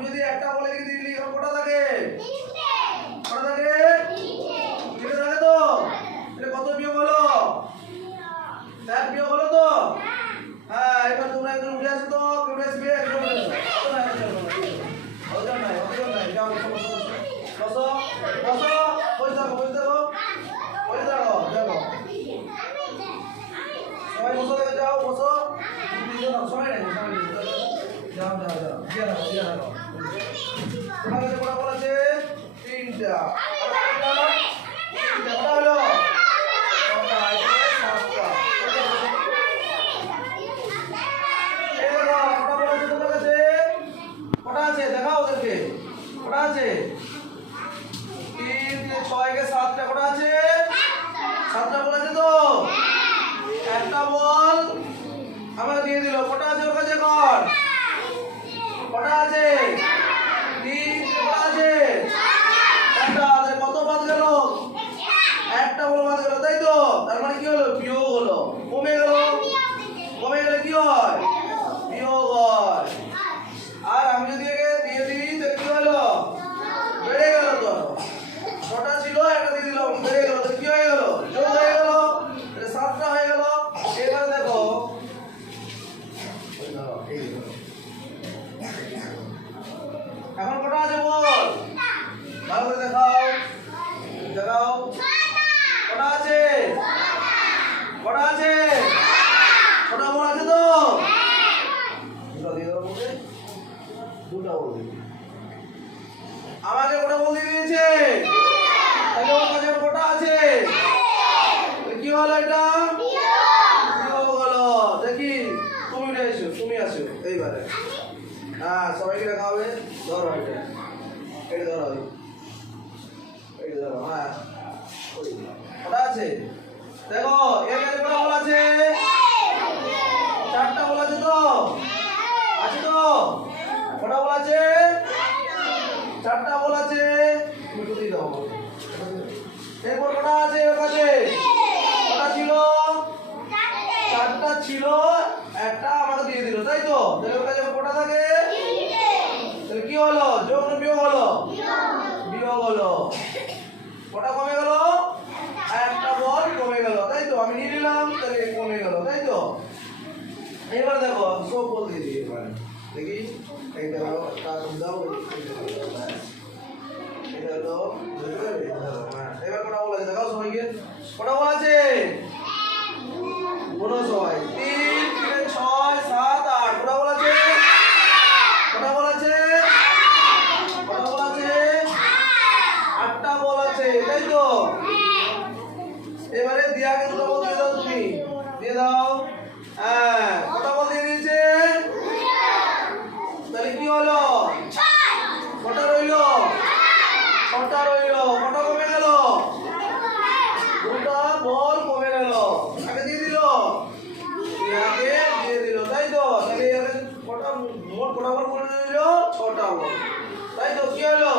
আমি যদি একটা বলে দিলি এখন কটা থাকে? কটা থাকে? তিনটে থাকে তো? তাহলে কত বিয়োগ হলো? 1 বিয়োগ হলো তো? হ্যাঁ, এবার তোমরা একজন উঠে আসো তো, উঠে আসবে একজন উঠে আসো। ওজন নাই, যাও বসো। বসো, বসে থাকো। দেখো। সবাই বসো, যাও বসো। সময় নেই। যাও। দিয়ে রাখো। তোমার কাছে কটা বল আছে? 3টা। কটা হলো? 6টা, 7টা। এই দেখো, কটা বল আছে তোমার কাছে? কটা আছে? দেখাও ওদেরকে। কটা আছে? 3 কে 6 কে 7টা। কটা আছে? 7টা বল আছে তো? একটা বল আমাকে দিয়ে দিল। কটা আছে ওর কাছে এখন? কটা আছে? 3। কটা আছে? 1টা। তাহলে কত বাদ গেল? একটা বল বাদ গেল, তাই তো? তার মানে কি হলো? বিয়োগ হলো। কমে গেলে কি হয়? বিয়োগ হয়। আর আমি যদি একে দিয়ে দিই তাহলে কি হলো? বেড়ে গেল তো। 6টা ছিল, একটা দিয়ে দিলাম, বেড়ে গেল। তো কি হয়ে গেল? যোগ হয়ে গেল। তাহলে 7টা হয়ে গেল। এবার দেখো, এখন কটা আছে বল? ভালো করে দেখাও। কটা আছে? কটা আছে? 6টা বল আছে তো? দুটো দিয়ে দাও বলতে। 2টা বল দিই। আমাকে কটা বল দিয়ে দিয়েছে? তাহলে ওর কাছে কটা আছে? কি হলো এটা? বিয়োগ হলো। দেখি তুমি আসো এইবারে। হ্যাঁ, সবাইকে দেখা হবে। ধরো এটা ধরো। হ্যাঁ, কটা আছে? দেখো, এর কাছে কটা বল আছে? 4টা বল আছে তো? আছে তো? কটা বল আছে? 4টা বল আছে। তুমি তো দিয়ে দাও। এরপর কটা আছে ওর কাছে? কটা ছিল? 4টা ছিল, একটা আমাকে দিয়ে দিল, তাই তো? তাহলে ওর কাছে কটা থাকে? তাহলে কি হলো? যোগ না বিয়োগ হলো? বিয়োগ হলো। কটা কমে গেল? একটা বল কমে গেল, তাই তো? আমি নিয়ে নিলাম, তাহলে কমে গেল, তাই তো? এবার দেখো, সব বল দিয়ে দিই। এবার দেখি, এইটা দাও। এটা হলো, এবার কটা বল আছে দেখাও সবাইকে। কটা বল আছে? বলো সবাই। 3, 6, 7, 8। কটা বল আছে? কটা বল আছে? 8টা বল আছে, তাই তো? এবারে দিয়াকে 2টা বল দিয়ে দাও। তুমি দিয়ে দাও। হ্যাঁ, কটা বল দিয়ে দিয়েছে? তাহলে কি হলো? কটা রইল? 6টা রইল। কটা কমে গেল? 2টা বল কমে গেল। আগে দিয়ে দিল, তাই তো? তাহলে কটা মোট কটা বল করে দিল? 6টা বল, তাই তো? কি হলো?